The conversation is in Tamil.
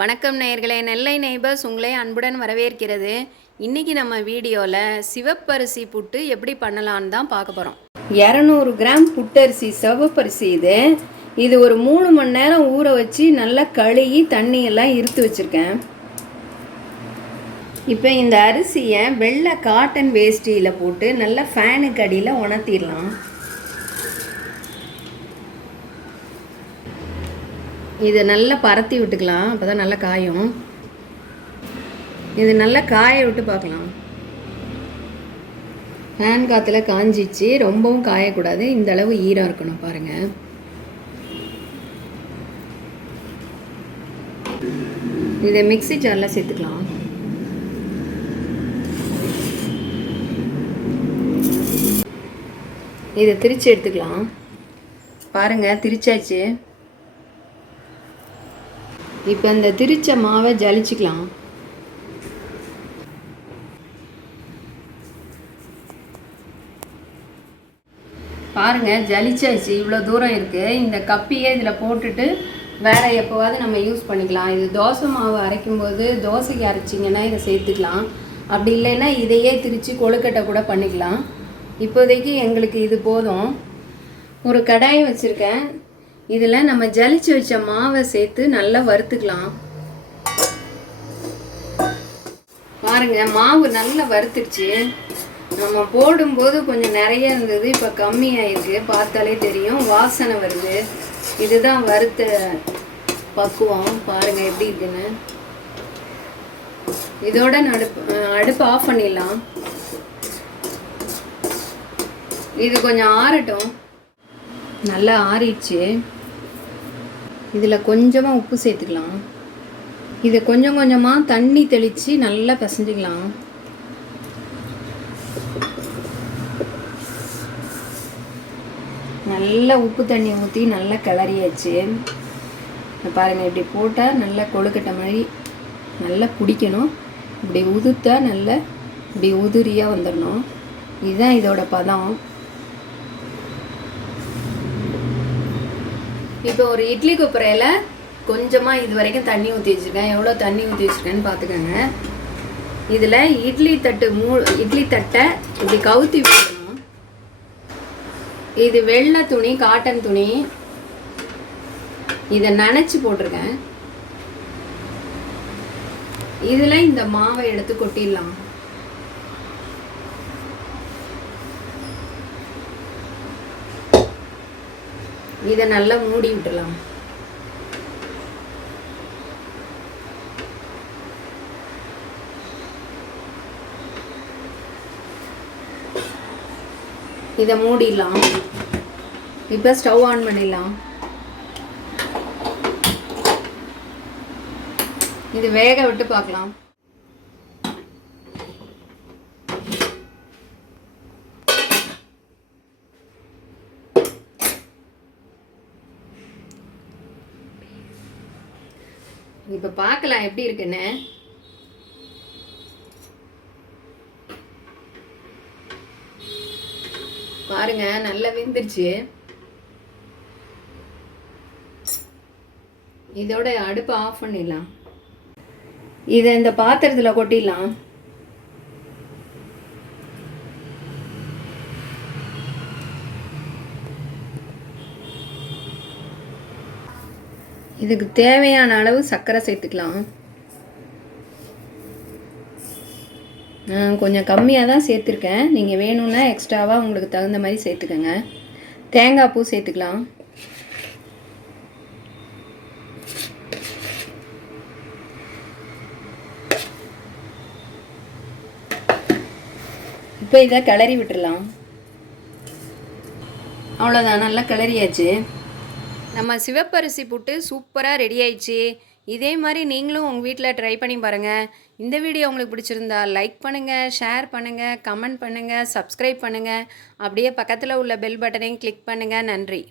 வணக்கம் நேயர்களே. நெல்லை நெய்பர்ஸ் உங்களை அன்புடன் வரவேற்கிறது. இன்றைக்கி நம்ம வீடியோவில் சிவப்பரிசி புட்டு எப்படி பண்ணலான்னு தான் பார்க்க போகிறோம் இரநூறு கிராம் புட்டரிசி சிவப்பரிசி இது. இது ஒரு மூணு மணி நேரம் ஊற வச்சு நல்லா கழுகி தண்ணியெல்லாம் இருத்து வச்சுருக்கேன். இப்போ இந்த அரிசியை வெள்ளை காட்டன் வேஷ்டியில் போட்டு நல்லா ஃபேனுக்கு அடியில் உணர்த்திடலாம். இதை நல்லா பரத்தி விட்டுக்கலாம் அப்போ தான் நல்லா காயும். இது நல்லா காய விட்டு பார்க்கலாம். ஃபேன் காற்றுல காஞ்சிச்சு ரொம்பவும் காயக்கூடாது. இந்த அளவு ஈரம் இருக்கணும் பாருங்கள் இதை மிக்ஸி ஜாரில் சேர்த்துக்கலாம். இதை திரிச்சு எடுத்துக்கலாம். பாருங்கள் திரிச்சாச்சு. இப்போ இந்த திரிச்ச மாவை ஜலிச்சுக்கலாம். பாருங்க ஜலிச்சாச்சு இவ்வளோ தூரம் இருக்குது இந்த கப்பியை இதில் போட்டுட்டு வேற எப்போவாவது நம்ம யூஸ் பண்ணிக்கலாம். இது தோசை மாவு அரைக்கும்போது தோசைக்கு அரைச்சிங்கன்னா இதை சேர்த்துக்கலாம். அப்படி இல்லைன்னா இதையே திரித்து கொழுக்கட்டை கூட பண்ணிக்கலாம். இப்போதைக்கு எங்களுக்கு இது போதும். ஒரு கடாயை வச்சுருக்கேன். இதில் நம்ம ஜலிச்சு வச்ச மாவை சேர்த்து நல்லா வறுத்துக்கலாம். பாருங்க மாவு நல்லா வறுத்துடுச்சு. நம்ம போடும்போது கொஞ்சம் நிறைய இருந்தது இப்போ கம்மியாயிருக்கு. பார்த்தாலே தெரியும் வாசனை வருது. இதுதான் வறுத்த பக்குவம். பாருங்கள் எப்படி இருக்குன்னு. இதோட நடுப்பு அடுப்பு ஆஃப் பண்ணிடலாம். இது கொஞ்சம் ஆறட்டும். நல்லா ஆறிடுச்சு. இதில் கொஞ்சமாக உப்பு சேர்த்துக்கலாம். இதை கொஞ்சம் கொஞ்சமாக தண்ணி தெளித்து நல்லா பிசைஞ்சிக்கலாம். நல்லா உப்பு தண்ணி ஊற்றி நல்லா கிளறியாச்சு. பாருங்கள் இப்படி போட்டால் நல்லா கொழுக்கட்டை மாதிரி நல்லா பிடிக்கணும் இப்படி உதுத்தா நல்லா இப்படி உதிரியாக வந்துடணும். இதுதான் இதோட பதம். இப்போ ஒரு இட்லி குப்பரையில் கொஞ்சமாக இது வரைக்கும் தண்ணி ஊற்றி வச்சுருக்கேன் எவ்வளோ தண்ணி ஊற்றி வச்சுருக்கேன்னு பார்த்துக்கோங்க இதில் இட்லி தட்டு மூ இட்லி தட்டை இப்படி கவுத்தி விடணும். இது வெள்ளை துணி காட்டன் துணி. இதை நனைச்சி போட்டிருக்கேன். இதில் இந்த மாவை எடுத்து கொட்டிடலாம். இதை நல்லா மூடி விட்டுலாம் இதை மூடிடலாம். இப்போ ஸ்டவ் ஆன் பண்ணிடலாம். இது வேக விட்டு பார்க்கலாம். இப்போ பார்க்கலாம் எப்படி இருக்குன்னு. பாருங்க நல்லா வெந்துருச்சு. இதோட அடுப்பை ஆஃப் பண்ணிடலாம். இதை இந்த பாத்திரத்தில் கொட்டிடலாம். இதுக்கு தேவையான அளவு சர்க்கரை சேர்த்துக்கலாம். கொஞ்சம் கம்மியாக தான் சேர்த்துருக்கேன். நீங்கள் வேணும்னா எக்ஸ்ட்ராவாக உங்களுக்கு தகுந்த மாதிரி சேர்த்துக்கோங்க. தேங்காய் பூ சேர்த்துக்கலாம். இப்போ இதை கிளறி விட்டுடலாம் அவ்வளோதான் நல்லா கிளறியாச்சு. நம்ம சிவப்பரிசி புட்டு சூப்பராக ரெடி ஆயிடுச்சு. இதே மாதிரி நீங்களும் உங்கள் வீட்டில் ட்ரை பண்ணி பாருங்கள் இந்த வீடியோ உங்களுக்கு பிடிச்சிருந்தா லைக் பண்ணுங்கள் ஷேர் பண்ணுங்கள் கமெண்ட் பண்ணுங்கள் சப்ஸ்கிரைப் பண்ணுங்கள் அப்படியே பக்கத்தில் உள்ள பெல் பட்டனையும் கிளிக் பண்ணுங்கள் நன்றி.